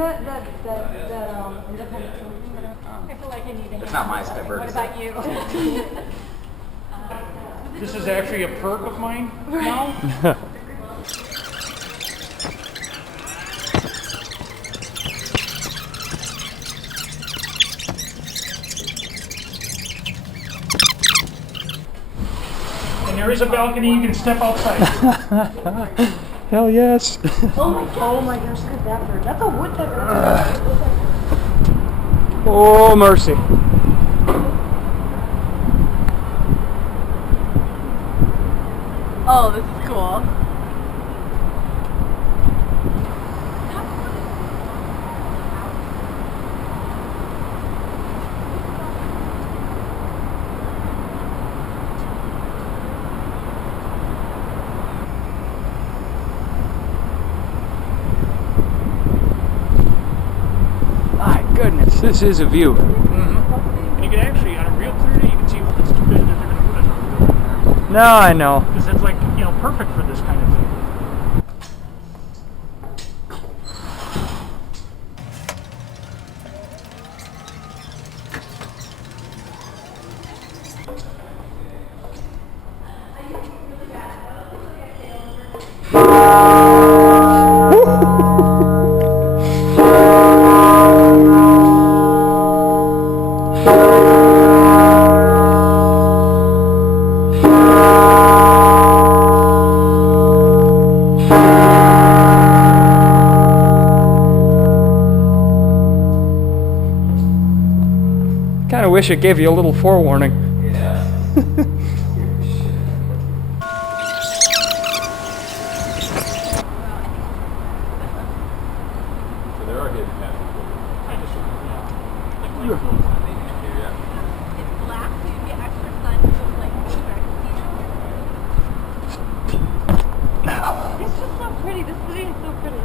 independent children that are, I feel like I need to. It's not my stepper. What about you? This is actually a perk of mine now. And there is a balcony, you can step outside. Hell yes. Oh my gosh, look at that bird. That's a woodpecker. Oh, mercy. Oh, this is cool. My goodness, this is a view. And you can actually, on a real clear day, you can see what this bed that they're going to put us on. No, I know. Because it's like, perfect for this kind of thing. Kind of wish it gave you a little forewarning. Yeah. So there are hidden passages. Kind of, yeah. It's black, so you get extra sun, so it's like dark. It's just so pretty. This city is so pretty.